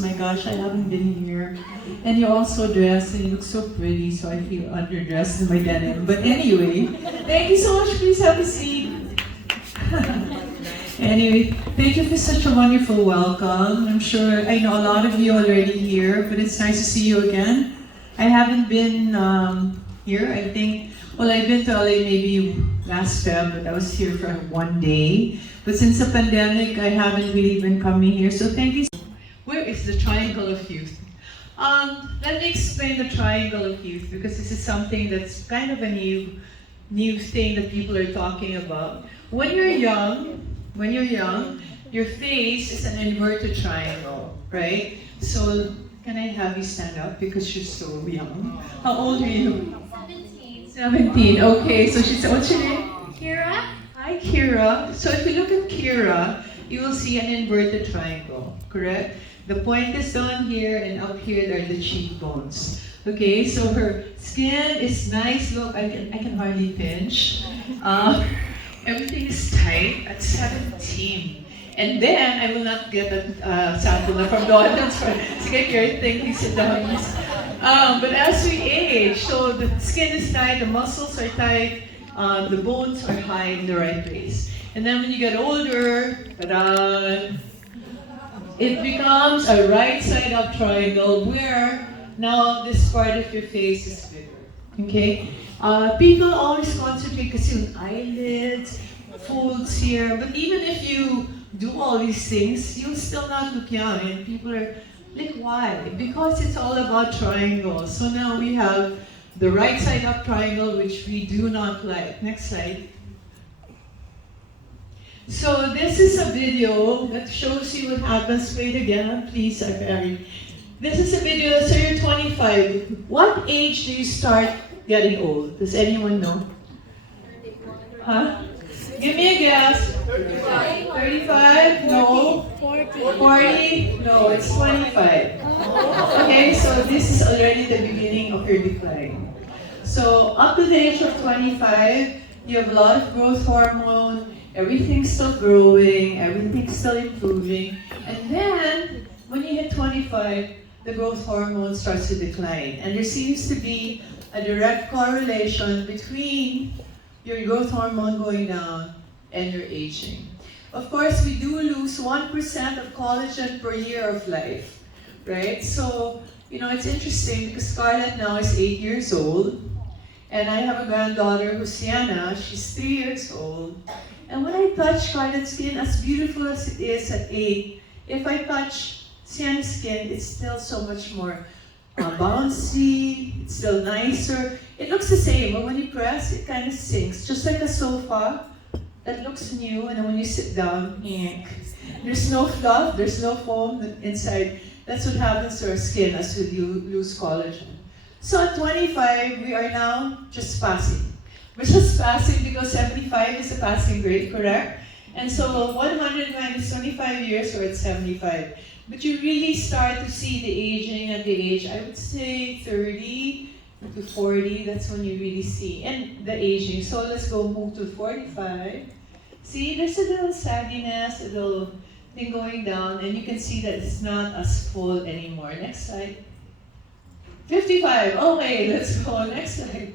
My gosh, I haven't been here. And you're all so dressed and you look so pretty, so I feel underdressed in my denim. But anyway, thank you so much. Please have a seat. Anyway, thank you for such a wonderful welcome. I'm sure I know a lot of you already here, but it's nice to see you again. I haven't been here, I think. Well, I've been to LA maybe last Feb, but I was here for 1 day. But since the pandemic, I haven't really been coming here. So thank you. Where is the Triangle of Youth? Let me explain the Triangle of Youth, because this is something that's kind of a new thing that people are talking about. When you're young, your face is an inverted triangle, right? So, can I have you stand up because you're so young? How old are you? 17. 17, okay. So she said, what's your name? Kira? Hi, Kira. So if you look at Kira, you will see an inverted triangle, correct? The point is down here, and up here are the cheekbones. Okay, so her skin is nice. Look, I can hardly pinch. Everything is tight at 17. And then, I will not get a sample na from the audience. Sige, Kira, thank you, sit down. But as we age, so the skin is tight, the muscles are tight, the bones are high in the right place. And then when you get older, ta-da, it becomes a right side up triangle where now this part of your face is bigger. Okay? People always concentrate kasi on eyelids, folds here, but even if you do all these things, you'll still not look young. And people are like, why? Because it's all about triangles. So now we have the right side up triangle, which we do not like. Next slide. So this is a video that shows you what happens. Wait again, please, Barry. This is a video, so you're 25. What age do you start getting old? Does anyone know? Huh? Give me a guess. 35? No. 40? No, it's 25. Okay, so this is already the beginning of your decline. So up to the age of 25, you have a lot of growth hormone, everything's still growing, everything's still improving. And then, when you hit 25, the growth hormone starts to decline. And there seems to be a direct correlation between your growth hormone going down and your aging. Of course, we do lose 1% of collagen per year of life, right? So, it's interesting because Scarlett now is 8 years old, and I have a granddaughter who's Sienna, she's 3 years old. And when I touch Scarlett's skin, as beautiful as it is at 8, if I touch Sienna's skin, it's still so much more bouncy, it's still nicer. It looks the same, but when you press, it kind of sinks. Just like a sofa that looks new, and then when you sit down, there's no fluff, there's no foam inside. That's what happens to our skin as we lose collagen. So at 25, we are now just passing. We're just passing because 75 is a passing grade, correct? And so 100 minus 25 years, we're at 75. But you really start to see the aging at the age, I would say 30 to 40, that's when you really see, and the aging. So let's go move to 45. See, there's a little sagginess, a little thing going down, and you can see that it's not as full anymore. Next slide. 55, okay, let's go, next slide.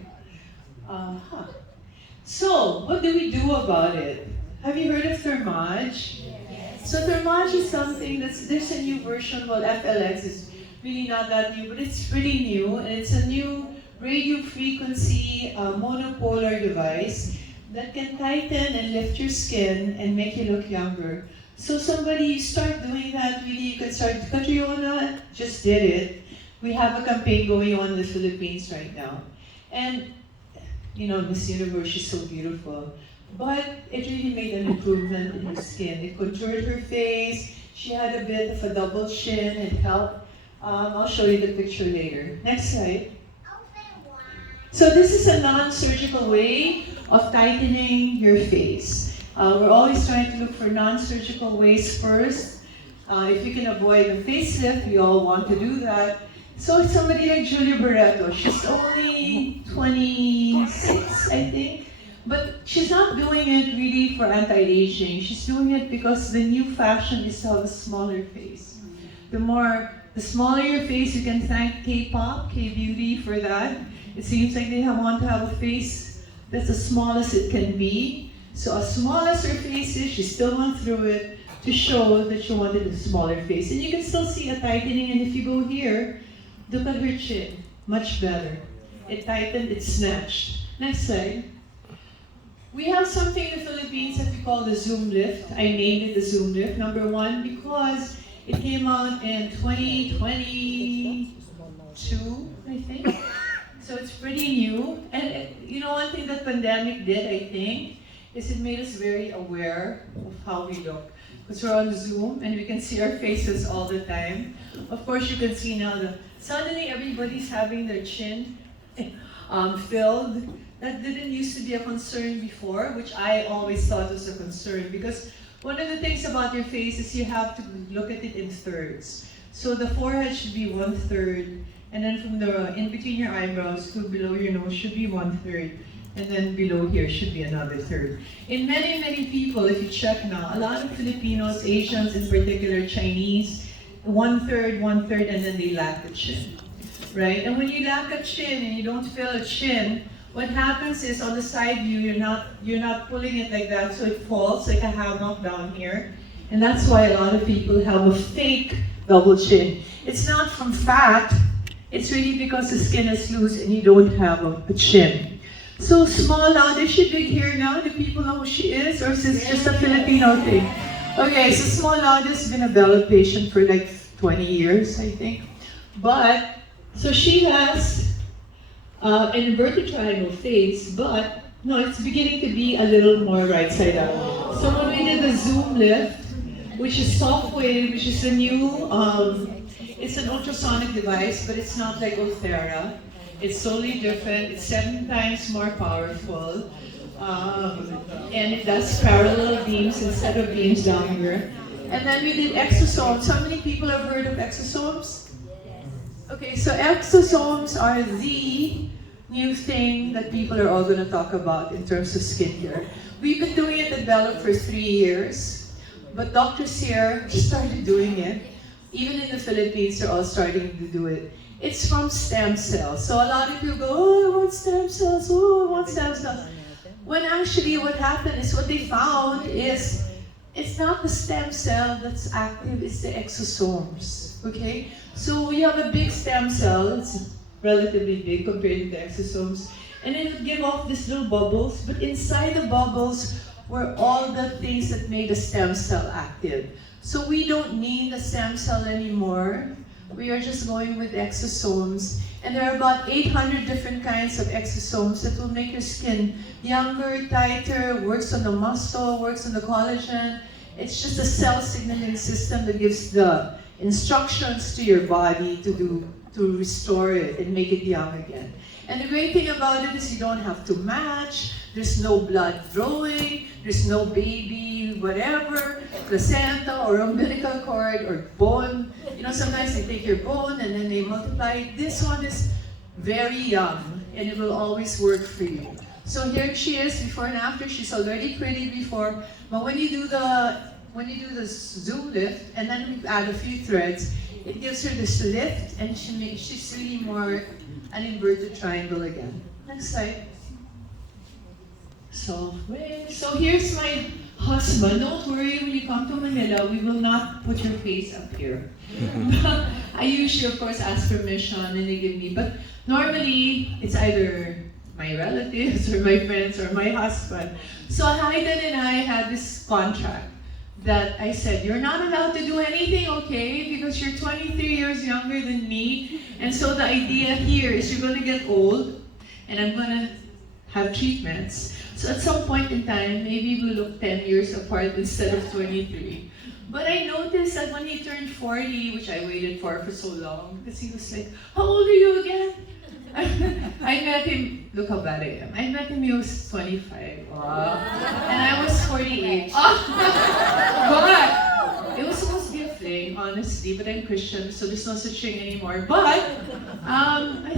So, what do we do about it? Have you heard of thermage? Yes. So thermage is something there's a new version called FLX. It's really not that new, but it's pretty new, and it's a new radio frequency monopolar device that can tighten and lift your skin and make you look younger. So you start doing that, really, you can start. Catriona just did it. We have a campaign going on in the Philippines right now. And, Miss Universe, she's so beautiful. But it really made an improvement in her skin. It contoured her face. She had a bit of a double chin. It helped. I'll show you the picture later. Next slide. So this is a non-surgical way of tightening your face. We're always trying to look for non-surgical ways first. If you can avoid a facelift, we all want to do that. So somebody like Julia Barreto, she's only 26, I think. But she's not doing it really for anti-aging. She's doing it because the new fashion is to have a smaller face. the smaller your face, you can thank K-pop, K-beauty for that. It seems like they want to have a face that's as small as it can be. So as small as her face is, she still went through it to show that she wanted a smaller face. And you can still see a tightening, and if you go here, look at her chin, much better. It tightened, it snatched. Next slide. We have something in the Philippines that we call the Zoom lift. I named it the Zoom lift, number one, because it came out in 2022, I think. So it's pretty new. And you know, one thing that pandemic did, I think, is it made us very aware of how we look. Because we're on Zoom and we can see our faces all the time. Of course, you can see now that suddenly everybody's having their chin filled. That didn't used to be a concern before, which I always thought was a concern, because one of the things about your face is you have to look at it in thirds. So the forehead should be 1/3, and then from the in between your eyebrows to below your nose should be 1/3, and then below here should be another third. In many, many people, if you check now, a lot of Filipinos, Asians in particular, Chinese, 1/3, 1/3, and then they lack the chin, right? And when you lack a chin and you don't fill a chin, what happens is on the side view, you're not pulling it like that, so it falls like a hammock down here. And that's why a lot of people have a fake double chin. It's not from fat, it's really because the skin is loose and you don't have a chin. So small now, is she big here now? Do people know who she is? Or is this just a Filipino thing? Okay, so small Lauda has been a Belo patient for like 20 years, I think. But, so she has an inverted triangle face, but no, it's beginning to be a little more right side up. So when we did the Zoom lift, which is soft wave, which is a new, it's an ultrasonic device, but it's not like Ulthera. It's totally different. It's 7 times more powerful. And it does parallel beams instead of beams down here. And then we did exosomes. How many people have heard of exosomes? Okay, so exosomes are the new thing that people are all going to talk about in terms of skincare. We've been doing it at Belo for 3 years, but doctors here started doing it. Even in the Philippines, they're all starting to do it. It's from stem cells. So a lot of people go, oh, I want stem cells, oh, I want stem cells. When actually what happened is what they found is it's not the stem cell that's active, it's the exosomes, okay? So we have a big stem cell, it's relatively big compared to the exosomes, and it would give off these little bubbles, but inside the bubbles were all the things that made the stem cell active. So we don't need the stem cell anymore. We are just going with exosomes. And there are about 800 different kinds of exosomes that will make your skin younger, tighter, works on the muscle, works on the collagen. It's just a cell signaling system that gives the instructions to your body to restore it and make it young again. And the great thing about it is you don't have to match, there's no blood drawing, there's no baby, whatever, placenta or umbilical cord or bone. You know, sometimes they take your bone and then they multiply. This one is very young and it will always work for you. So here she is before and after. She's already pretty before, but when you do the Zoom lift and then we add a few threads, it gives her this lift and she's really more an inverted triangle again. Next slide. So here's my husband. Don't worry, when you come to Manila, we will not put your face up here. I usually, of course, ask permission and they give me, but normally it's either my relatives or my friends or my husband. So Hayden and I had this contract that I said, you're not allowed to do anything, okay, because you're 23 years younger than me, and so the idea here is you're going to get old, and I'm going to have treatments. So at some point in time, maybe we'll look 10 years apart instead of 23. But I noticed that when he turned 40, which I waited for so long, because he was like, how old are you again? I met him, look how bad I am. I met him, he was 25. Wow. And I was 48. But it was supposed to be a fling, honestly, but I'm Christian, so there's no such thing anymore. But I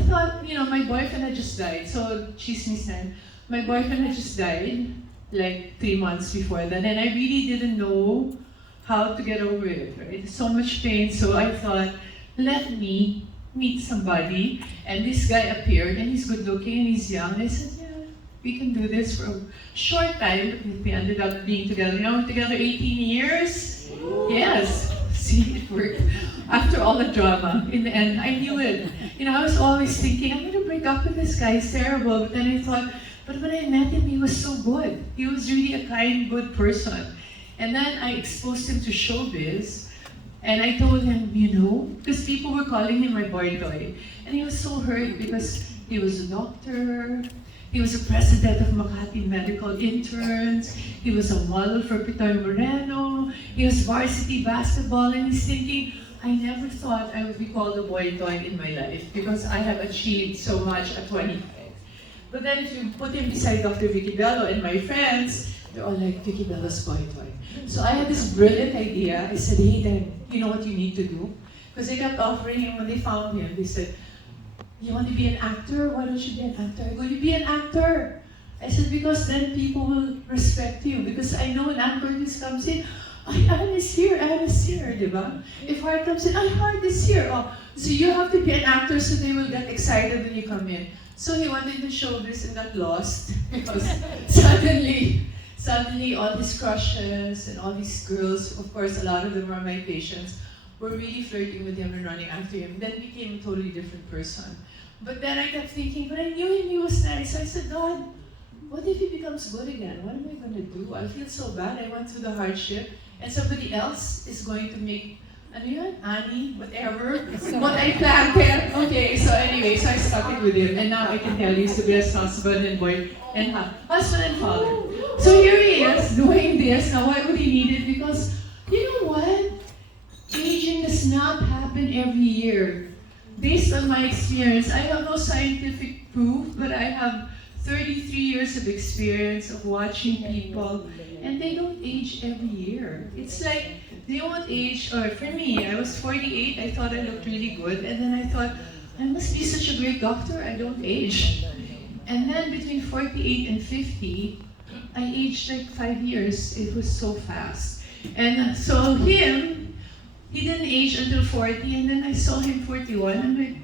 thought, you know, my boyfriend had just died, so chismisan. My boyfriend had just died like 3 months before then, and I really didn't know how to get over it, right? So much pain, so I thought, let me meet somebody. And this guy appeared, and he's good looking, and he's young. And I said, yeah, we can do this for a short time. But we ended up being together. We're together 18 years. Yes, see, it worked. After all the drama, in the end, I knew it. I was always thinking, I'm gonna break up with this guy, it's terrible. But then I thought, but when I met him, he was so good. He was really a kind, good person. And then I exposed him to showbiz, and I told him, because people were calling him my boy toy. And he was so hurt because he was a doctor, he was a president of Makati Medical Interns, he was a model for Pitoy Moreno, he was varsity basketball, and he's thinking, I never thought I would be called a boy toy in my life because I have achieved so much at 25. But then if you put him beside Dr. Vicky Belo and my friends, they're all like, Vicky Belo's boy toy. So I had this brilliant idea. I said, hey, then, you know what you need to do? Because they kept offering him when they found him. They said, you want to be an actor? Why don't you be an actor? I go, you be an actor. I said, because then people will respect you. Because I know when Ann Curtis comes in, Ann is here, diba? If Hart comes in, Hart is here. Oh, so you have to be an actor so they will get excited when you come in. So he wanted to show this and got lost because suddenly all his crushes and all these girls, of course a lot of them are my patients, were really flirting with him and running after him. Then became a totally different person. But then I kept thinking, but I knew him, he was nice. So I said, God, what if he becomes good again? What am I going to do? I feel so bad. I went through the hardship and somebody else is going to make, Annie, whatever, what I planned. Okay, so anyway, so I stuck it with him. And now I can tell you he's the best husband and boy, and husband and father. So here he is, doing this. Now why would he need it? Because, you know what? Aging does not happen every year. Based on my experience, I have no scientific proof, but I have 33 years of experience of watching people, and they don't age every year. It's like they won't age, or for me, I was 48, I thought I looked really good, and then I thought, I must be such a great doctor, I don't age. And then between 48 and 50, I aged like 5 years. It was so fast. And so he didn't age until 40, and then I saw him 41. I'm like,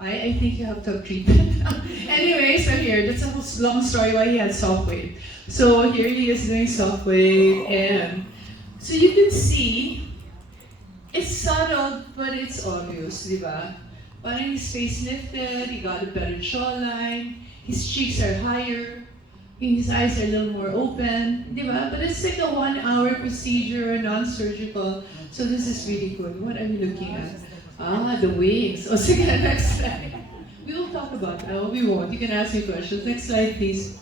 I think you have to have treatment. Anyway, so here, that's a whole long story why he had soft weight. So here he is doing soft weight, and so you can see, it's subtle, but it's obvious, di ba? Parang his face lifted, he got a better jawline, his cheeks are higher, his eyes are a little more open, di ba? But it's like a 1-hour procedure, non-surgical, so this is really good. What are we looking at? The wings. Oh, sige, next slide. We will talk about that. No, we won't. You can ask me questions. Next slide, please.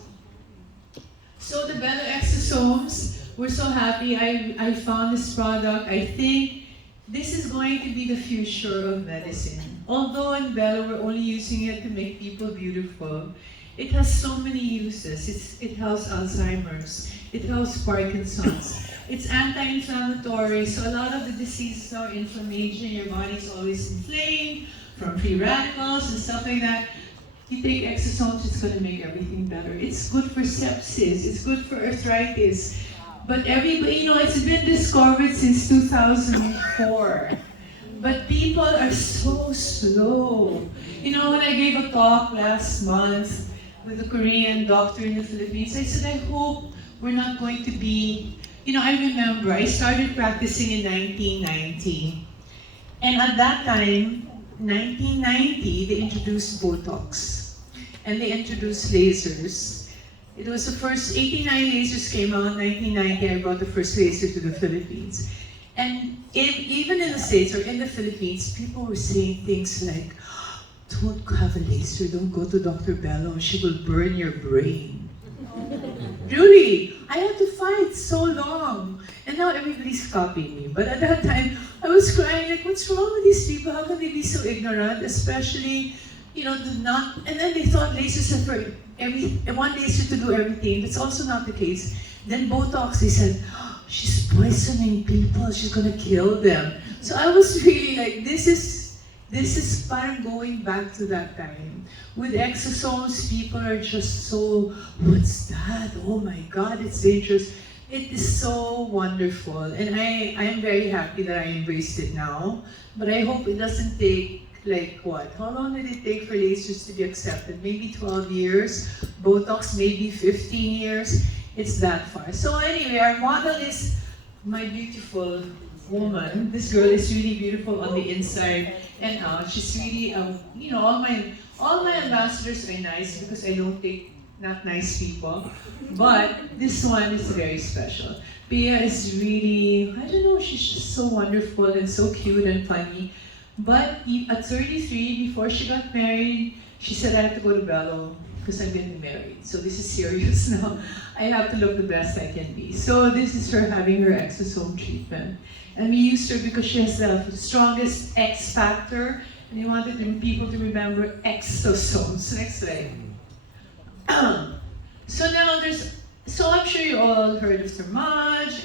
So the Belo exosomes, we're so happy I found this product. I think this is going to be the future of medicine. Although in Belo we're only using it to make people beautiful, it has so many uses. It helps Alzheimer's. It helps Parkinson's. It's anti-inflammatory, so a lot of the diseases are inflammation. Your body's always inflamed from free radicals and stuff like that. You take exosomes, it's going to make everything better. It's good for sepsis. It's good for arthritis. But everybody, it's been discovered since 2004. But people are so slow. When I gave a talk last month with a Korean doctor in the Philippines, I said, I hope we're not going to be, I remember I started practicing in 1990. And at that time, 1990, they introduced Botox. And they introduced lasers. It was the first, 89 lasers came out, 1990 I brought the first laser to the Philippines. And even in the States or in the Philippines, people were saying things like, don't have a laser, don't go to Dr. Belo, she will burn your brain. Really, I had to fight so long. And now everybody's copying me. But at that time, I was crying like, what's wrong with these people? How can they be so ignorant? Especially, and then they thought lasers are for one laser to do everything. That's also not the case. Then Botox, they said, she's poisoning people, she's gonna kill them. So I was really like, this is parang going back to that time. With exosomes, people are just so, what's that? Oh my God, it's dangerous. It is so wonderful, and I am very happy that I embraced it now. But I hope it doesn't take like what? How long did it take for lasers to be accepted? Maybe 12 years. Botox maybe 15 years. It's that far. So anyway, our model is my beautiful woman. This girl is really beautiful on the inside and out. She's really, all my ambassadors are nice because I don't take not nice people. But this one is very special. Pia is really, I don't know, she's just so wonderful and so cute and funny. But at 33, before she got married, she said I have to go to Belo because I'm getting married. So this is serious now. I have to look the best I can be. So this is her having her exosome treatment. And we used her because she has the strongest X factor. And we wanted people to remember exosomes. Next slide. So I'm sure you all heard of Thermage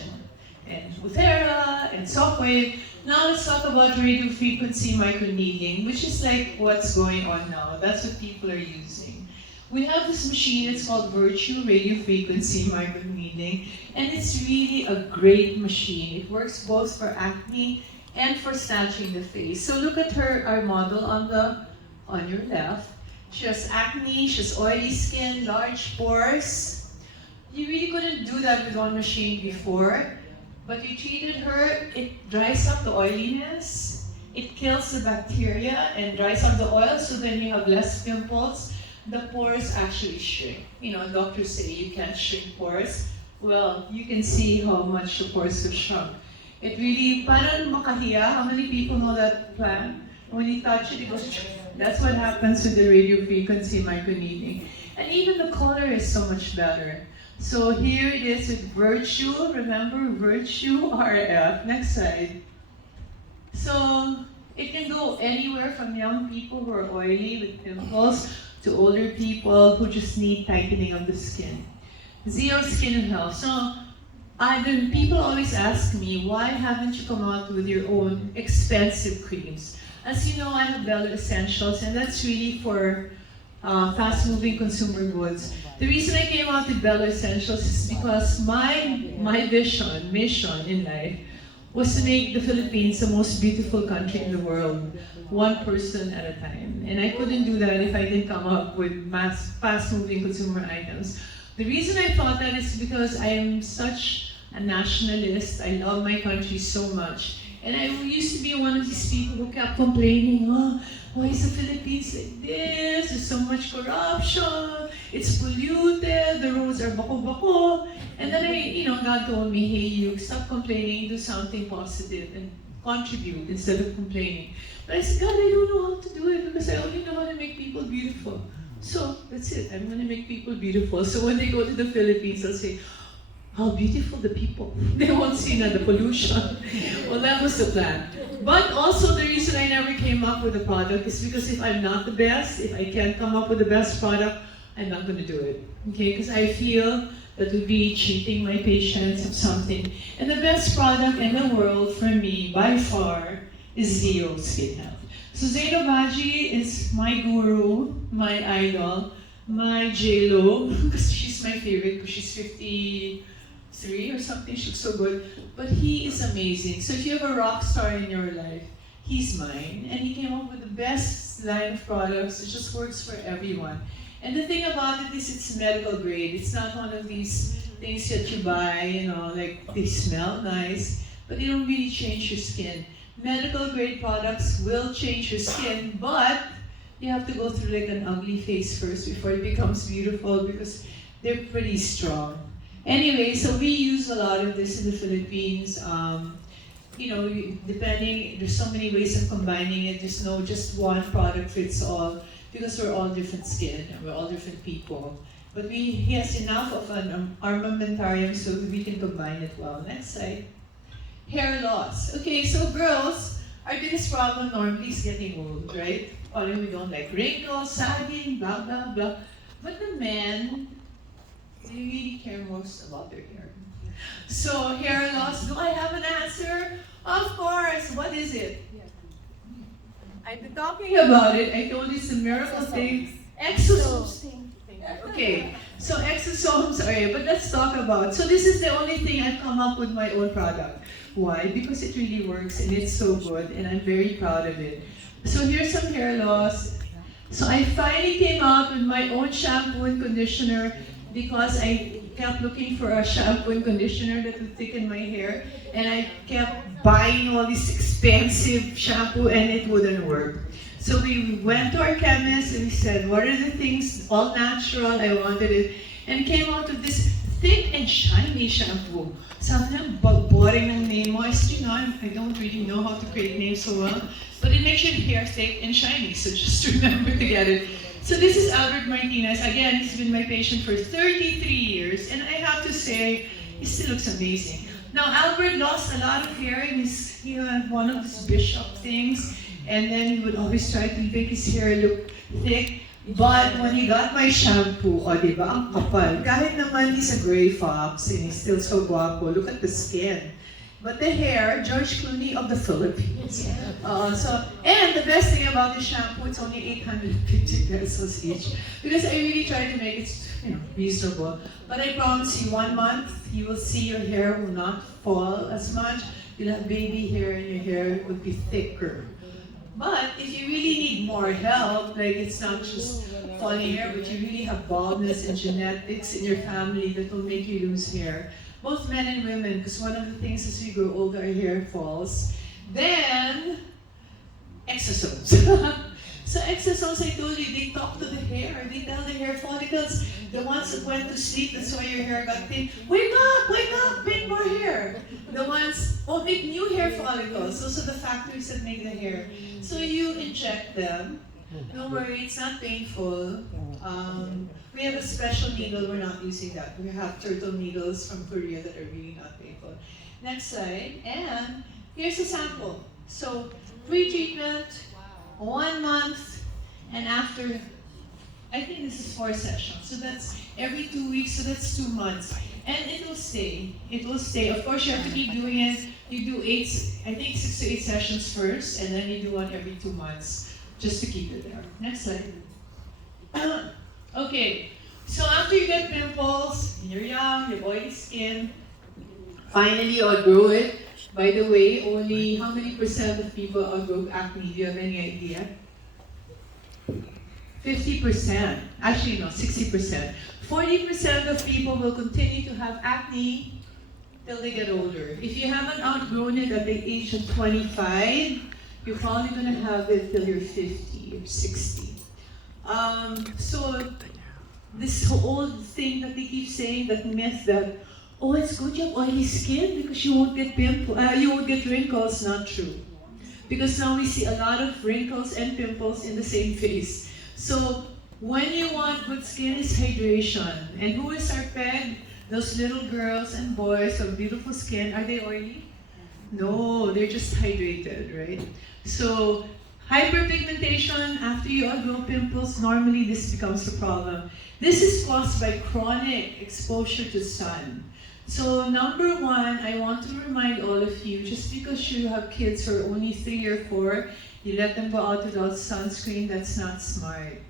and Uthera and Shockwave. Now let's talk about radio frequency microneedling, which is like what's going on now. That's what people are using. We have this machine, it's called Virtue Radio Frequency Microneedling, and it's really a great machine. It works both for acne and for snatching the face. So look at our model on your left. She has acne, she has oily skin, large pores. You really couldn't do that with one machine before, but you treated her, it dries up the oiliness, it kills the bacteria and dries up the oil, so then you have less pimples. The pores actually shrink. Doctors say you can't shrink pores. Well, you can see how much the pores have shrunk. It really, parang makahiya. How many people know that plant? When you touch it, it goes. That's what happens with the radio frequency microneedling. And even the color is so much better. So here it is with Virtue. Remember Virtue RF. Next slide. So it can go anywhere from young people who are oily with pimples to older people who just need tightening of the skin. Zero Skin Health. So people always ask me, why haven't you come out with your own expensive creams? As you know, I have Belo Essentials, and that's really for fast-moving consumer goods. The reason I came out with Belo Essentials is because my mission in life was to make the Philippines the most beautiful country in the world, one person at a time. And I couldn't do that if I didn't come up with fast-moving consumer items. The reason I thought that is because I am such a nationalist. I love my country so much. And I used to be one of these people who kept complaining, why is the Philippines like this? There's so much corruption, it's polluted, the roads are bako-bako. And then God told me, hey, you stop complaining, do something positive and contribute instead of complaining. But I said, God, I don't know how to do it because I only know how to make people beautiful. So that's it, I'm gonna make people beautiful. So when they go to the Philippines, I'll say, how beautiful the people. They won't see the pollution. Well, that was the plan. But also the reason I never came up with a product is because if I'm not the best, if I can't come up with the best product, I'm not going to do it. Okay? Because I feel that would be cheating my patients of something. And the best product in the world for me, by far, is Zero Skin Health. So Zainab Baji is my guru, my idol, my J-Lo, because she's my favorite, because she's 53 or something, she looks so good. But he is amazing. So if you have a rock star in your life, he's mine. And he came up with the best line of products. It just works for everyone. And the thing about it is it's medical grade. It's not one of these things that you buy, like they smell nice, but they don't really change your skin. Medical grade products will change your skin, but you have to go through like an ugly phase first before it becomes beautiful because they're pretty strong. Anyway, so we use a lot of this in the Philippines. Depending, there's so many ways of combining it. There's no just one product fits all because we're all different skin and we're all different people. But he has enough of an armamentarium so we can combine it well. Next slide. Hair loss. Okay, so girls, our biggest problem normally is getting old, right? We don't like wrinkles, sagging, blah, blah, blah. But the men, they really care most about their hair. So hair loss, do I have an answer? Of course, what is it? I've been talking about it. I told you it's a miracle thing. Exosomes. Okay, so exosomes are, but let's talk about, so this is the only thing I've come up with my own product. Why? Because it really works and it's so good and I'm very proud of it. So here's some hair loss. So I finally came out with my own shampoo and conditioner because I kept looking for a shampoo and conditioner that would thicken my hair, and I kept buying all this expensive shampoo and it wouldn't work. So we went to our chemist and we said, what are the things, all natural, I wanted it, and came out with this thick and shiny shampoo. Sabi niya, boring ng name mo. I said, you know, I don't really know how to create names so well, but it makes your hair thick and shiny, so just remember to get it. So this is Albert Martinez. Again, he's been my patient for 33 years, and I have to say, he still looks amazing. Now, Albert lost a lot of hair in his, he had one of his bishop things, and then he would always try to make his hair look thick. But when he got my shampoo, di ba, ang kapal. Kahit naman he's a gray fox and he's still so guapo, look at the skin. But the hair, George Clooney of the Philippines. And the best thing about the shampoo, it's only 850 pesos each. Because I really try to make it, reasonable. But I promise you, 1 month, you will see your hair will not fall as much. You'll have baby hair and your hair will be thicker. But if you really need more help, like it's not just falling hair, but you really have baldness and genetics in your family that will make you lose hair, both men and women, because one of the things as we grow older, our hair falls, then exosomes. So exosomes, I told you, they talk to the hair. They tell the hair follicles, the ones that went to sleep, that's why your hair got thin. Wake up, make more hair. The ones, make new hair follicles. Those are the factories that make the hair. So you inject them. Don't worry, it's not painful. We have a special needle, we're not using that. We have turtle needles from Korea that are really not painful. Next slide, and here's a sample. So, pre-treatment, 1 month, and after, I think this is 4 sessions. So that's every 2 weeks, so that's 2 months. And it will stay. It will stay. Of course, you have to keep doing it. You do 6 to 8 sessions first, and then you do one every 2 months, just to keep it there. Next slide. Okay, so after you get pimples, you're young, you have oily skin, finally you outgrow it. By the way, only how many percent of people outgrow acne? Do you have any idea? 50%. Actually, no, 60%. 40% of people will continue to have acne till they get older. If you haven't outgrown it at the age of 25, you're probably going to have it till you're 50 or 60. So this old thing that they keep saying, that myth that, oh, it's good you have oily skin because you won't get you won't get wrinkles, not true. Because now we see a lot of wrinkles and pimples in the same face. So when you want good skin, is hydration. And who is our peg? Those little girls and boys with beautiful skin, are they oily? No, they're just hydrated, right? So hyperpigmentation, after you outgrow pimples, normally this becomes a problem. This is caused by chronic exposure to sun. So number one, I want to remind all of you, just because you have kids who are only 3 or 4, you let them go out without sunscreen, that's not smart.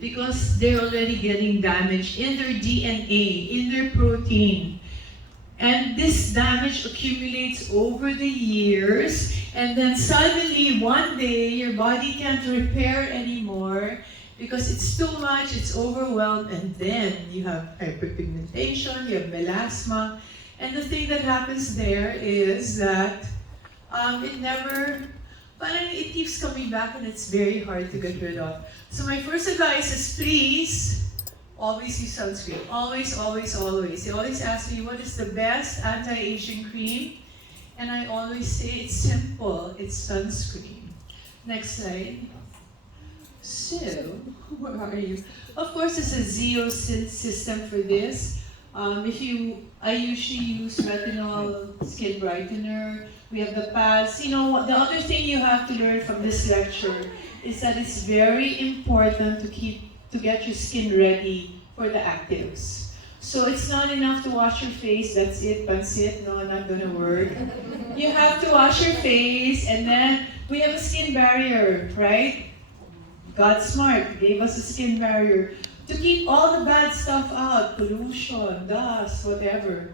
Because they're already getting damaged in their DNA, in their protein. And this damage accumulates over the years, and then suddenly one day your body can't repair anymore because it's too much, it's overwhelmed, and then you have hyperpigmentation, you have melasma, and the thing that happens there is that it keeps coming back and it's very hard to get rid of. So my first advice is please, always use sunscreen. Always, always, always. They always ask me, what is the best anti-aging cream? And I always say, it's simple, it's sunscreen. Next slide. So, where are you? Of course, there's a zero system for this. I usually use retinol skin brightener. We have the pads. You know what? The other thing you have to learn from this lecture is that it's very important to get your skin ready for the actives. So it's not enough to wash your face. That's it. Pansit. No, not gonna work. You have to wash your face, and then we have a skin barrier, right? God smart, gave us a skin barrier. to keep all the bad stuff out, pollution, dust, whatever.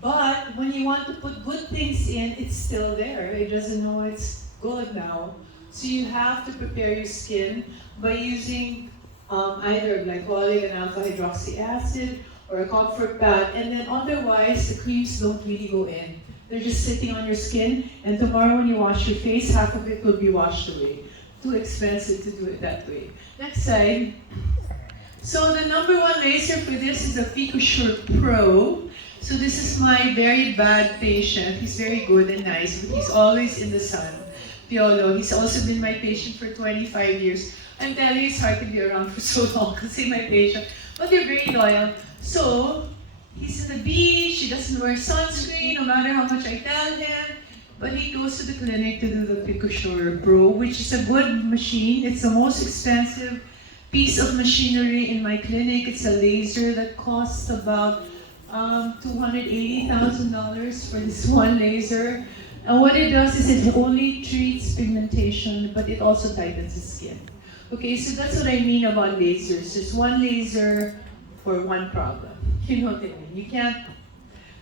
But when you want to put good things in, it's still there. It doesn't know it's good now. So you have to prepare your skin by using either glycolic and alpha hydroxy acid or a comfort pad, and then otherwise the creams don't really go in. They're just sitting on your skin, and tomorrow when you wash your face, half of it will be washed away. Too expensive to do it that way. Next slide. So the number one laser for this is a PicoSure Pro. So this is my very bad patient. He's very good and nice, but he's always in the sun. Piolo, he's also been my patient for 25 years. I'm telling you, it's hard to be around for so long kasi my patient. But they're very loyal. So, he's in the beach, he doesn't wear sunscreen, no matter how much I tell him. But he goes to the clinic to do the PicoSure Pro, which is a good machine. It's the most expensive piece of machinery in my clinic. It's a laser that costs about $280,000 for this one laser. And what it does is it only treats pigmentation, but it also tightens the skin. Okay, so that's what I mean about lasers. There's one laser for one problem. You know what I mean? You can't,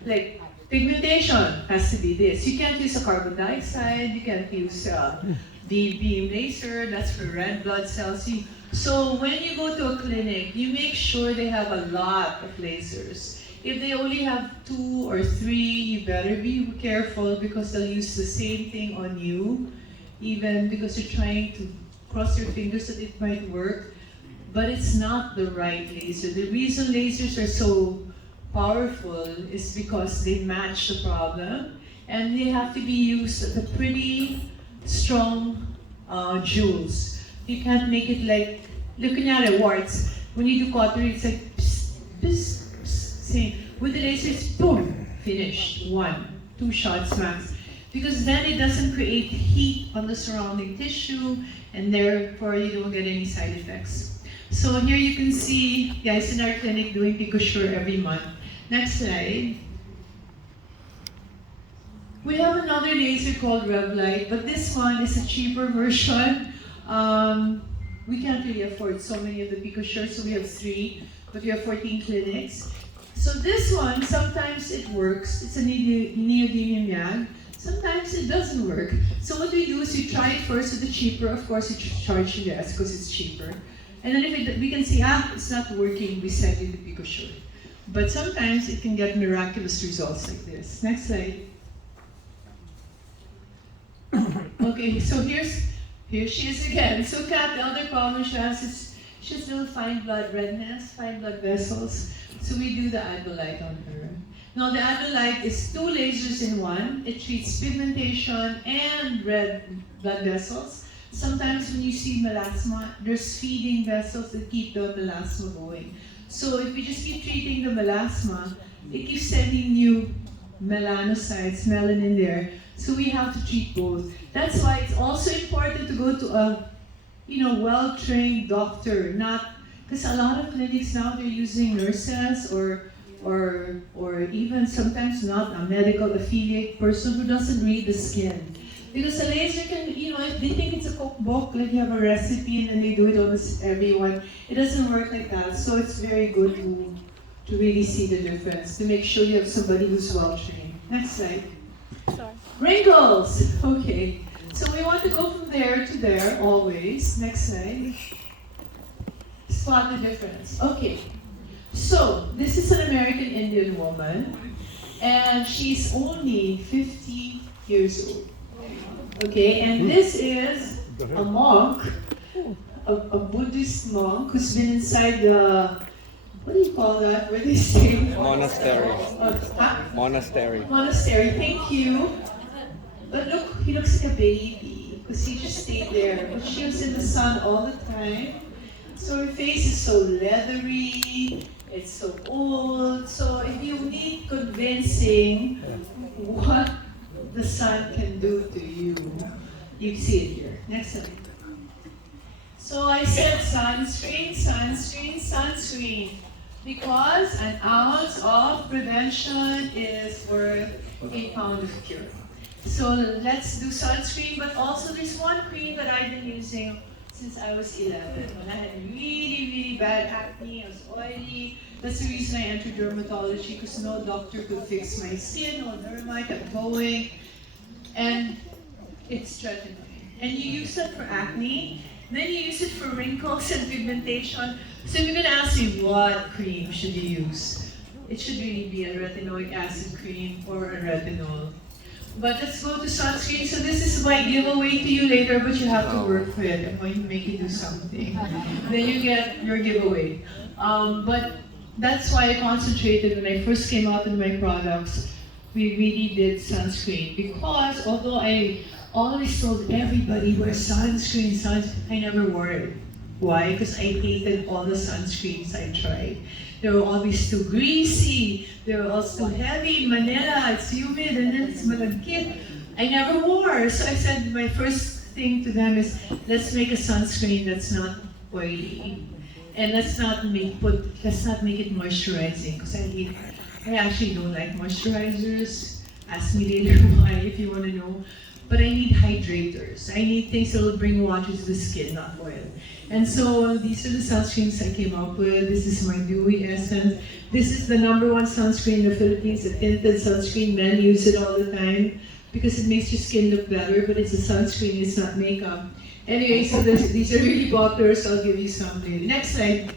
like, pigmentation has to be this. You can't use a carbon dioxide, you can't use beam laser, that's for red blood cells. So when you go to a clinic, you make sure they have a lot of lasers. If they only have 2 or 3, you better be careful because they'll use the same thing on you, even because you're trying to cross your fingers that it might work, but it's not the right laser. The reason lasers are so powerful is because they match the problem, and they have to be used at a pretty strong joules. You can't make it like, looking at it, warts. When you do cautery, it's like psst, psst, psst, same. With the laser, it's boom, finished. 1, 2 shots max. Because then it doesn't create heat on the surrounding tissue, and therefore you don't get any side effects. So here you can see guys in our clinic doing PicoSure every month. Next slide. We have another laser called RevLight, but this one is a cheaper version. We can't really afford so many of the PicoSure, so we have 3, but we have 14 clinics. So this one, sometimes it works. It's a neodymium mag. Sometimes it doesn't work. So what we do is we try it first with the cheaper. Of course, we charge you less because it's cheaper. And then if we can see, it's not working, we send you the PicoSure. But sometimes it can get miraculous results like this. Next slide. Okay, so here she is again. So Kat, the other problem she has is she has little fine blood redness, fine blood vessels. So we do the Advocate on her. Now the Advocate is 2 lasers in one. It treats pigmentation and red blood vessels. Sometimes when you see melasma, there's feeding vessels that keep the melasma going. So if we just keep treating the melasma, it keeps sending you melanocytes, melanin there. So we have to treat both. That's why it's also important to go to a well-trained doctor, not because a lot of clinics now they're using nurses or even sometimes not a medical affiliate person who doesn't read the skin. Because a laser can, if they think it's a cookbook, like you have a recipe and then they do it on everyone, it doesn't work like that. So it's very good to really see the difference, to make sure you have somebody who's well-trained. Next slide. Sorry. Wrinkles! Okay. So we want to go from there to there, always. Next slide. Spot the difference. Okay. So, this is an American Indian woman, and she's only 50 years old. Okay, and this is a monk, a Buddhist monk who's been inside the, what do you call that? Where they stay? Monastery. Monastery. Monastery. Thank you. But look, he looks like a baby because he just stayed there. But she was in the sun all the time. So her face is so leathery, it's so old. So if you need convincing what the sun can do to you, you see it here. Next slide. So I said sunscreen, sunscreen, sunscreen. Because an ounce of prevention is worth a pound of cure. So let's do sunscreen, but also there's one cream that I've been using since I was 11, when I had really, really bad acne, I was oily. That's the reason I entered dermatology, because no doctor could fix my skin, no dermite, kept going. And it's tretinoin. And you use it for acne, then you use it for wrinkles and pigmentation. So if you're gonna ask me what cream should you use, it should really be a retinoic acid cream or a retinol. But let's go to sunscreen. So this is my giveaway to you later, but you have to work for it. I'm going to make you do something. Then you get your giveaway. But that's why I concentrated when I first came out with my products. We really did sunscreen, because although I always told everybody wear sunscreen, I never wore it. Why? Because I hated all the sunscreens I tried. They were always too greasy, they were also too heavy, Manila, it's humid, and then it's malagkit. I never wore. So I said my first thing to them is, let's make a sunscreen that's not oily. And let's not make it moisturizing, because I actually don't like moisturizers. Ask me later why if you want to know. But I need hydrators. I need things that will bring water to the skin, not oil. And so these are the sunscreens I came up with. This is my Dewy Essence. This is the #1 sunscreen in the Philippines, a tinted sunscreen. Men use it all the time because it makes your skin look better, but it's a sunscreen, it's not makeup. Anyway, so these are really popular, so I'll give you some later. Next slide.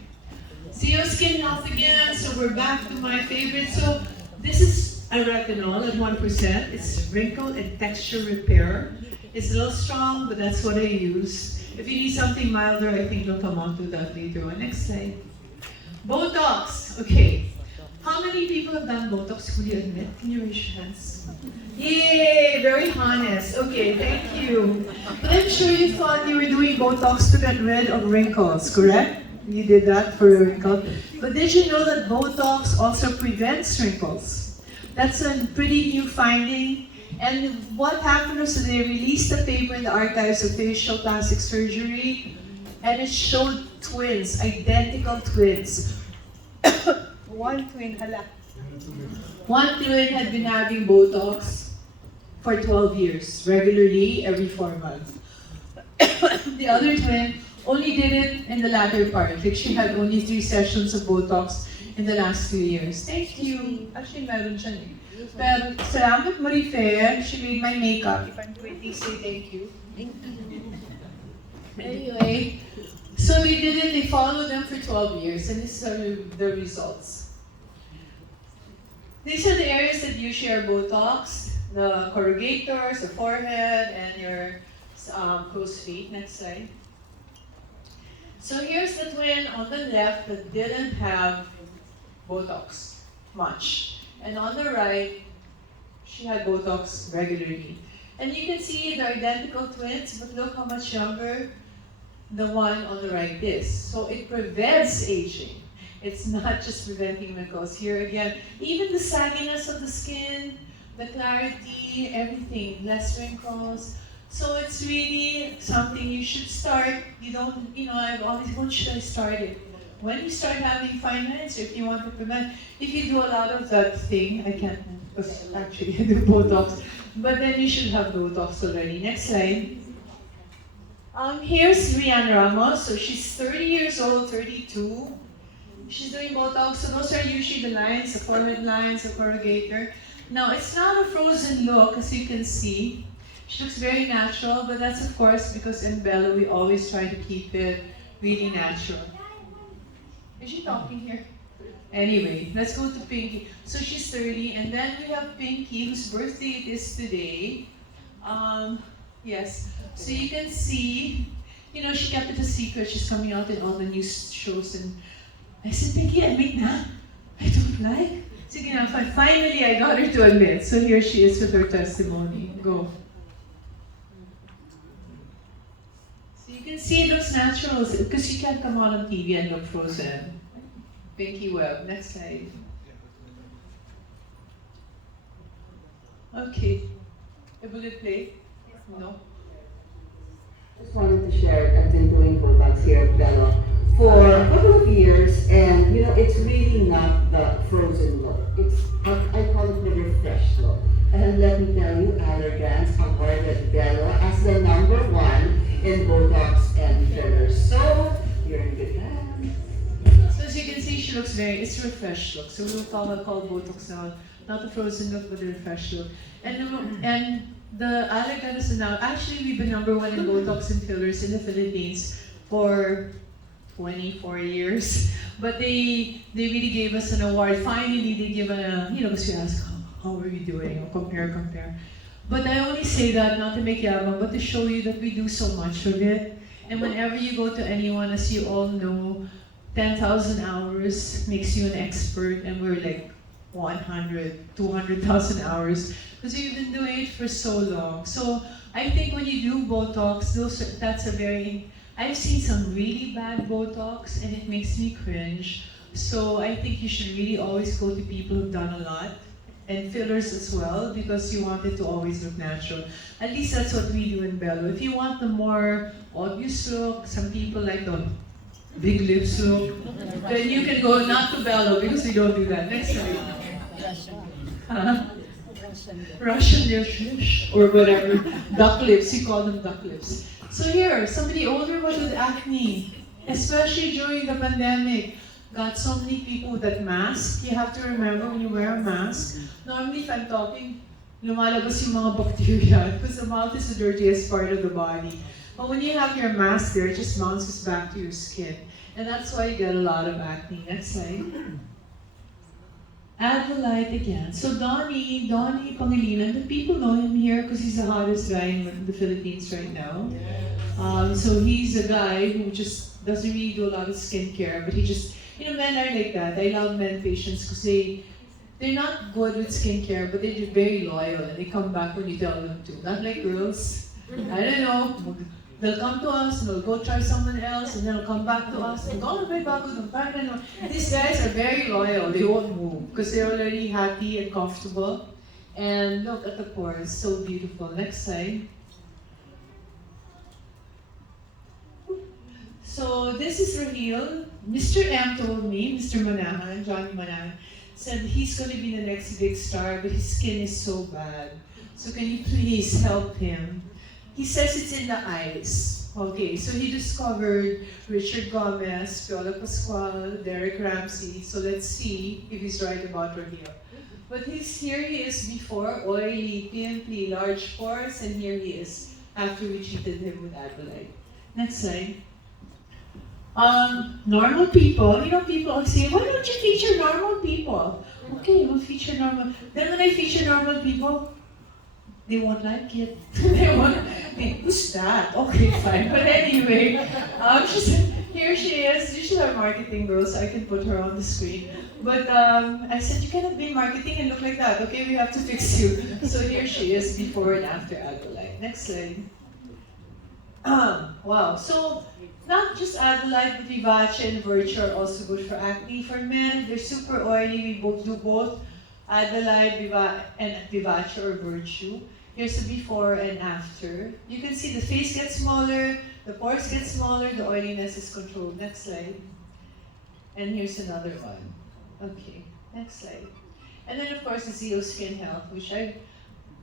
See your skin health again. So we're back to my favorite. So this is a retinol at 1%. It's wrinkle and texture repair. It's a little strong, but that's what I use. If you need something milder, I think we'll come on to that later on. Next slide. Botox. Okay. How many people have done Botox? Will you admit? Can you raise your hands? Yay! Very honest. Okay, thank you. But I'm sure you thought you were doing Botox to get rid of wrinkles, correct? You did that for a wrinkle. But did you know that Botox also prevents wrinkles? That's a pretty new finding. And what happened was that they released a paper in the Archives of Facial Plastic Surgery, and it showed twins, identical twins. One twin had been having Botox for 12 years, regularly, every 4 months. The other twin only did it in the latter part. Like she had only 3 sessions of Botox in the last 2 years. Thank you. Actually, meron siya eh. Pero salamat Marife, she made my makeup. If I'm waiting, say thank you. Anyway, so we did it, they followed them for 12 years, and these are the results. These are the areas that you share Botox, the corrugators, the forehead, and your crow's feet. Next slide. So here's the twin on the left that didn't have Botox much. And on the right, she had Botox regularly. And you can see they're identical twins, but look how much younger the one on the right is. So it prevents aging. It's not just preventing wrinkles. Here again, even the sagginess of the skin, the clarity, everything, less wrinkles. So it's really something you should start. You don't, I've always, when should I start it? When you start having fine lines, if you want to prevent, if you do a lot of that thing, I can't, actually I do Botox, but then you should have Botox already. Next slide. Here's Rian Ramos, so she's 30 years old, 32. She's doing Botox, so those are usually the lines, the forehead lines, the corrugator. Now, it's not a frozen look, as you can see. She looks very natural, but that's of course because in Belo, we always try to keep it really natural. Is she talking here? Anyway, let's go to Pinky. So she's 30, and then we have Pinky, whose birthday it is today. Yes, so you can see, she kept it a secret. She's coming out in all the news shows, and I said, Pinky, admit na. I don't like. Sige na, finally I got her to admit. So here she is with her testimony. Go. You can see it looks natural because you can't come out on TV and look frozen. Pinky Web, next slide. Okay. Will it play? No? Just wanted to share, I've been doing Botox here at Belo for a couple of years, and it's really not the frozen look. It's, I call it the refreshed look. And let me tell you, Allergans awarded Belo as the #1 in Botox and fillers. So, you're in good hands. she looks it's refreshed look. So we'll call Botox now, not the frozen look, but the refreshed look. And the Alaganas now, actually we've been number one in Botox and fillers in the Philippines for 24 years. But they really gave us an award. Finally, they give because we ask, how are you doing? Compare. But I only say that not to make yabang, but to show you that we do so much of it. And whenever you go to anyone, as you all know, 10,000 hours makes you an expert, and we're like 100, 200,000 hours, because we've been doing it for so long. So I think when you do Botox, I've seen some really bad Botox, and it makes me cringe. So I think you should really always go to people who've done a lot, and fillers as well, because you want it to always look natural. At least that's what we do in Belo. If you want the more obvious look, some people like the big lips look, then you can go not to Belo, because we don't do that. Next time. Russian lips, or whatever. Duck lips, you call them duck lips. So here, somebody older but with acne, especially during the pandemic. Got so many people with that mask. You have to remember when you wear a mask, normally if I'm talking, lumalabas yung mga bacteria, because the mouth is the dirtiest part of the body. But when you have your mask there, it just bounces back to your skin. And that's why you get a lot of acne. Next slide. Add the light again. So Donnie Pangilinan, the people know him here because he's the hottest guy in the Philippines right now. So he's a guy who just doesn't really do a lot of skincare, but he just, men are like that. I love men patients because they're not good with skincare, but they're just very loyal and they come back when you tell them to. Not like girls. I don't know. They'll come to us and they'll go try someone else and then they'll come back to us and go, these guys are very loyal. They won't move because they're already happy and comfortable. And look at the pores, so beautiful. Next slide. So this is Raheel. Mr. M told me, Mr. Manahan, Johnny Manahan, said he's going to be the next big star, but his skin is so bad. So can you please help him? He says it's in the eyes. Okay, so he discovered Richard Gomez, Piola Pascual, Derek Ramsey. So let's see if he's right about Raheel. But here he is before, oily, pimply, large pores, and here he is after we treated him with Adelaide. Next slide. Normal people, people will say, why don't you feature normal people? Okay, we'll feature normal. Then when I feature normal people, they won't like it. They won't, who's that? Okay, fine. But anyway, here she is. She's our marketing girl, so I can put her on the screen. But I said, you cannot be marketing and look like that. Okay, we have to fix you. So here she is before and after Adelaide. Next slide. Wow. So not just Adelaide, but Vivace and Virtue are also good for acne. For men, they're super oily. We both do both Adelaide and Vivace or Virtue. Here's the before and after. You can see the face gets smaller, the pores get smaller, the oiliness is controlled. Next slide. And here's another one. Okay, next slide. And then of course the Zeo Skin Health, which I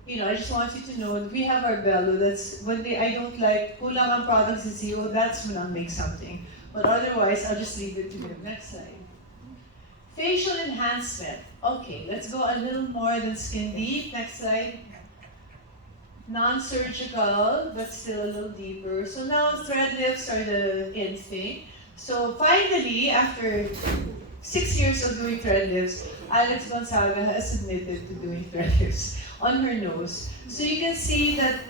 just want you to know that we have our Belo. That's when I don't like kulang ang products in Zeo, that's when I'll make something. But otherwise, I'll just leave it to him. Next slide. Facial enhancement. Okay, let's go a little more than skin deep. Next slide. Non-surgical, but still a little deeper. So now thread lifts are the in thing. So finally, after 6 years of doing thread lifts, Alex Gonzaga has admitted to doing thread lifts on her nose. So you can see that,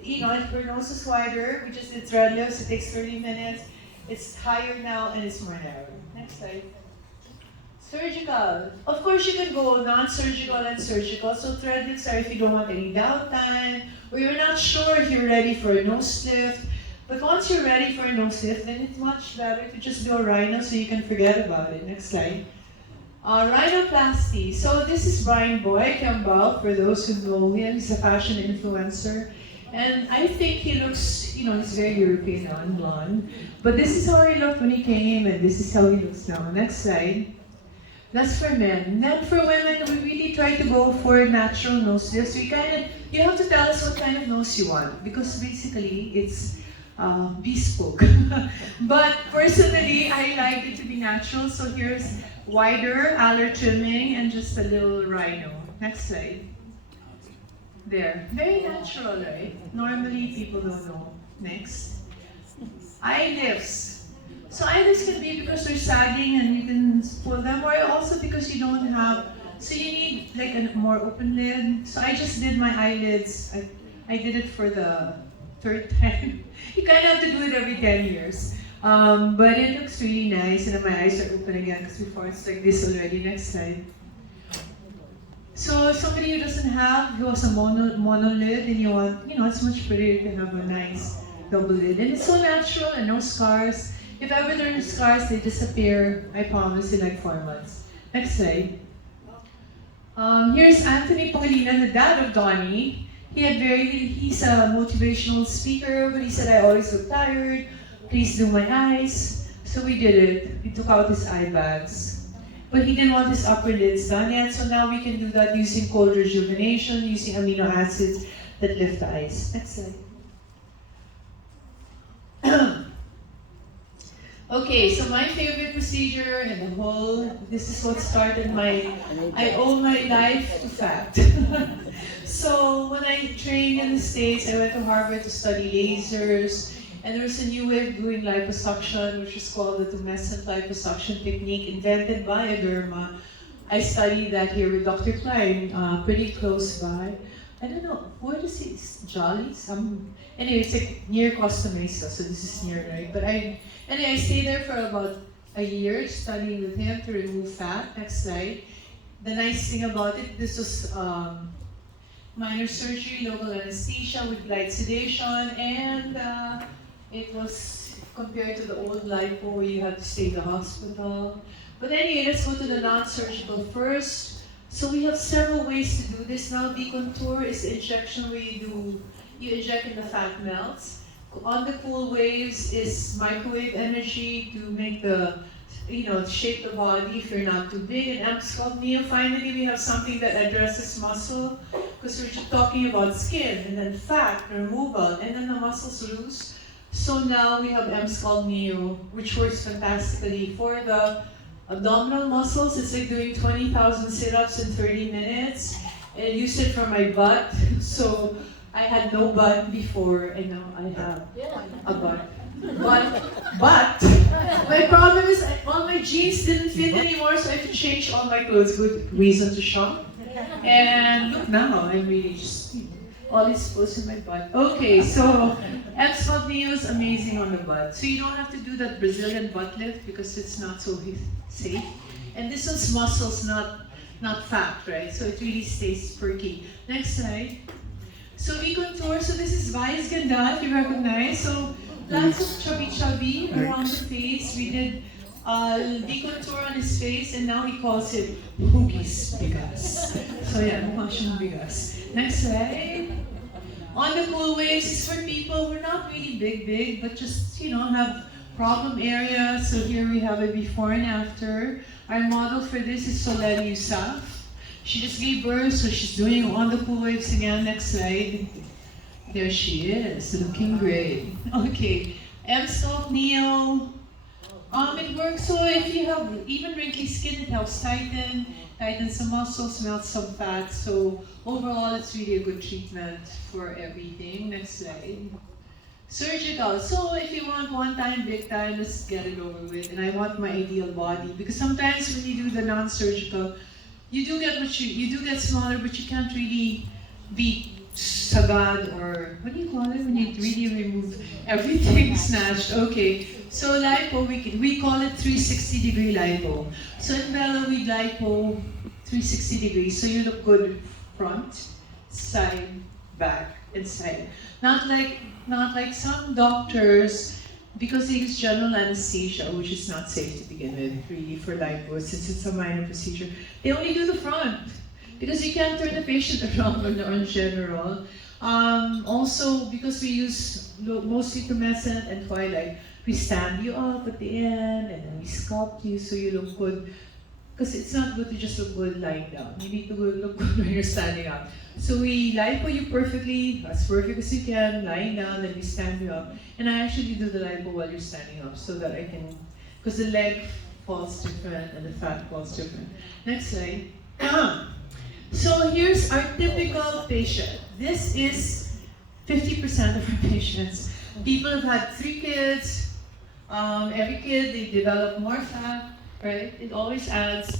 if her nose is wider, we just did thread lifts, it takes 30 minutes. It's higher now and it's more narrow. Next slide. Surgical. Of course, you can go non-surgical and surgical. So thread lifts are if you don't want any downtime, or you're not sure if you're ready for a nose lift. But once you're ready for a nose lift, then it's much better to just do a rhino so you can forget about it. Next slide. Rhinoplasty. So this is Brian Boy Campbell, for those who know him. He's a fashion influencer. And I think he looks, he's very European now and blonde. But this is how he looked when he came, and this is how he looks now. Next slide. That's for men. Then for women, we really try to go for natural nose lifts. You have to tell us what kind of nose you want, because basically it's bespoke. But personally, I like it to be natural. So here's wider aller trimming and just a little rhino. Next slide. There. Very natural, right? Normally, people don't know. Next. Eye lifts. So eye lifts can be because they're sagging and you can pull them, or also because you don't have, so you need like a more open lid. So I just did my eyelids. I did it for the third time. You kind of have to do it every 10 years. But it looks really nice, and then my eyes are open again because before it's like this already. Next slide. So somebody who doesn't have, who has a mono lid, and you want, it's much prettier to have a nice double lid. And it's so natural and no scars. If ever there are scars, they disappear, I promise, in like 4 months. Next slide. Here's Anthony Pangilinan, the dad of Donnie. He's a motivational speaker, but he said, I always look tired, please do my eyes. So we did it. We took out his eye bags. But he didn't want his upper lids done yet, so now we can do that using cold rejuvenation, using amino acids that lift the eyes. Next slide. Okay, so my favorite procedure in the whole, this is what started I owe my life to fat. So when I trained in the States, I went to Harvard to study lasers, and there was a new way of doing liposuction, which is called the tumescent liposuction technique, invented by a derma. I studied that here with Dr. Klein, pretty close by. I don't know, where is he? Jolly? Anyway, it's like near Costa Mesa, so this is near, right? But I stayed there for about a year studying with him to remove fat. Next slide. The nice thing about it, this was minor surgery, local anesthesia with light sedation, and it was compared to the old lipo where you had to stay in the hospital. But anyway, let's go to the non-surgical first. So we have several ways to do this now. Decontour is the injection where you inject and the fat melts. On the cool waves is microwave energy to make the, shape the body if you're not too big. And Amscot Neo, finally we have something that addresses muscle, because we're just talking about skin and then fat removal and then the muscles loose. So now we have Amscot Neo, which works fantastically for the abdominal muscles. It's like doing 20,000 sit-ups in 30 minutes. And I used it for my butt. So I had no butt before, and now I have a butt. But my problem is all my jeans didn't fit anymore, so I have to change all my clothes. Good reason to shop. And look now, I'm really just all exposed in my butt. Okay, so Epsod Neo is amazing on the butt. So you don't have to do that Brazilian butt lift because it's not so safe. And this one's muscles, not fat, right? So it really stays perky. Next slide. So we contour. So this is Vice Ganda, if you recognize. So lots of chubby around the face. We did decontour on his face, and now he calls it Hugis Bigas. So yeah, mukha siyang bigas. Next slide. On the cool waves is for people who are not really big, but just, have problem areas. So here we have a before and after. Our model for this is Solen Yousaf. She just gave birth, so she's doing on the cool waves again. Next slide. There she is, looking great. Okay, M-Stop Neo. It works, so if you have even wrinkly skin, it helps tighten some muscles, melt some fat. So overall, it's really a good treatment for everything. Next slide. Surgical. So if you want one time, big time, let's get it over with. And I want my ideal body, because sometimes when you do the non-surgical, you do get smaller, but you can't really be sagad, or what do you call it when you really remove everything snatched? Okay, so lipo, we call it 360-degree lipo. So in Belo, we lipo 360 degrees, so you look good front, side, back, and side. Not like some doctors, because they use general anesthesia, which is not safe to begin with, really, for lipo, since it's a minor procedure. They only do the front, because you can't turn the patient around in general. Also, because we use mostly tumescent and twilight, we stand you up at the end, and then we sculpt you so you look good Because it's not good to just look good lying down. You need to look good when you're standing up. So we lipo you perfectly, as perfect as you can, lying down, then we stand you up. And I actually do the lipo while you're standing up so that I can, because the leg falls different and the fat falls different. Next slide. So here's our typical patient. This is 50% of our patients. People have had 3 kids. Every kid, they develop more fat, right? It always adds,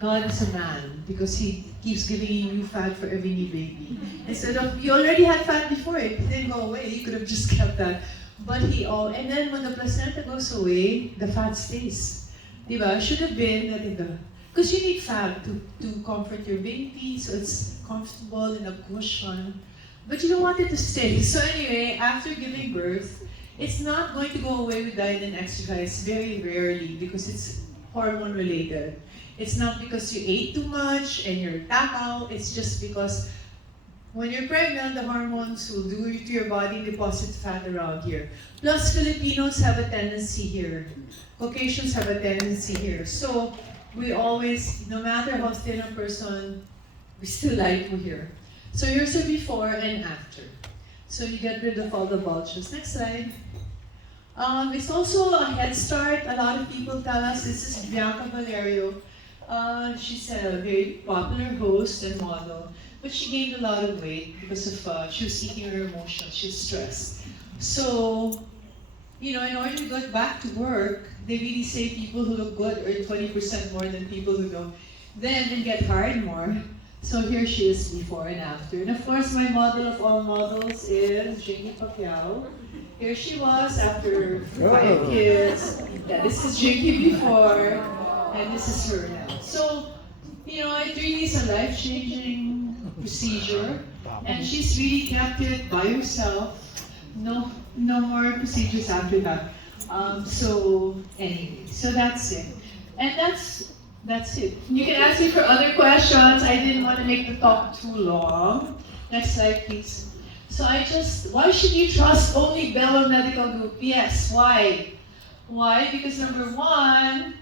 God is a man because he keeps giving you new fat for every new baby. Instead of, you already had fat before, it didn't go away, you could have just kept that. But and then when the placenta goes away, the fat stays. Diba? Should have been that because you need fat to comfort your baby, so it's comfortable in a cushion. But you don't want it to stay. So anyway, after giving birth, it's not going to go away with diet and exercise, very rarely, because it's hormone related. It's not because you ate too much and you're takaw, it's just because when you're pregnant, the hormones will do it to your body, deposit fat around here. Plus, Filipinos have a tendency here. Caucasians have a tendency here. So, we always, no matter how thin a person, we still lipo here. So here's a before and after. So you get rid of all the bulges. Next slide. It's also a head start. A lot of people tell us this is Bianca Valerio. She's a very popular host and model, but she gained a lot of weight because of she was eating her emotions. She was stressed. So, in order to get back to work, they really say people who look good earn 20% more than people who don't. Then and get hired more. So here she is before and after. And of course, my model of all models is Jinky Pacquiao. Here she was after 5 kids. Yeah, this is Jinky before, and this is her now. So, it really is a life-changing procedure, and she's really kept it by herself. No more procedures after that. So anyway, so that's it. And that's it. You can ask me for other questions. I didn't want to make the talk too long. Next slide, please. So why should you trust only Belo Medical Group? Yes, why? Why? Because number one,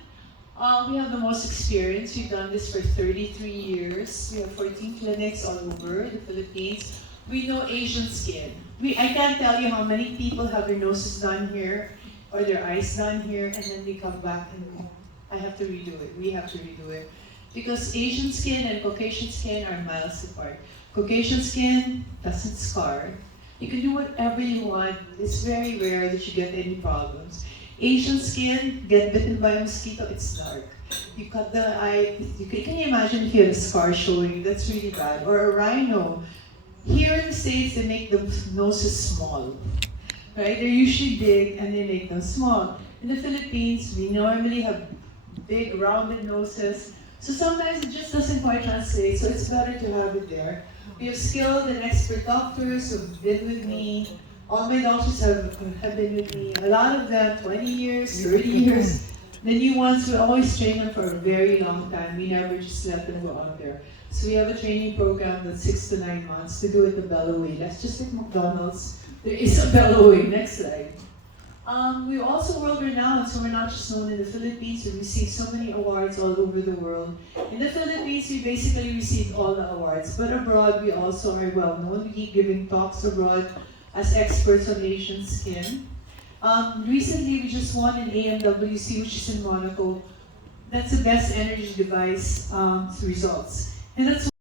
we have the most experience. We've done this for 33 years. We have 14 clinics all over the Philippines. We know Asian skin. I can't tell you how many people have their noses done here or their eyes done here, and then they come back and I have to redo it. We have to redo it. Because Asian skin and Caucasian skin are miles apart. Caucasian skin doesn't scar. You can do whatever you want. It's very rare that you get any problems. Asian skin, get bitten by a mosquito, it's dark. You cut the eye, can you imagine if you had a scar showing? That's really bad. Or a rhino. Here in the States, they make the noses small. Right? They're usually big and they make them small. In the Philippines, we normally have big rounded noses. So sometimes it just doesn't quite translate, so it's better to have it there. We have skilled and expert doctors who've been with me. All my doctors have been with me. A lot of them, 20 years, 30 years. The new ones, we always train them for a very long time. We never just let them go out there. So we have a training program that's 6 to 9 months to do it the Belo way. That's just like McDonald's. There is a Belo way. Next slide. We're also world renowned, so we're not just known in the Philippines. We receive so many awards all over the world. In the Philippines, we basically received all the awards, but abroad we also are well known. We keep giving talks abroad as experts on Asian skin. Recently, we just won an AMWC, which is in Monaco. That's the best energy device results. And that's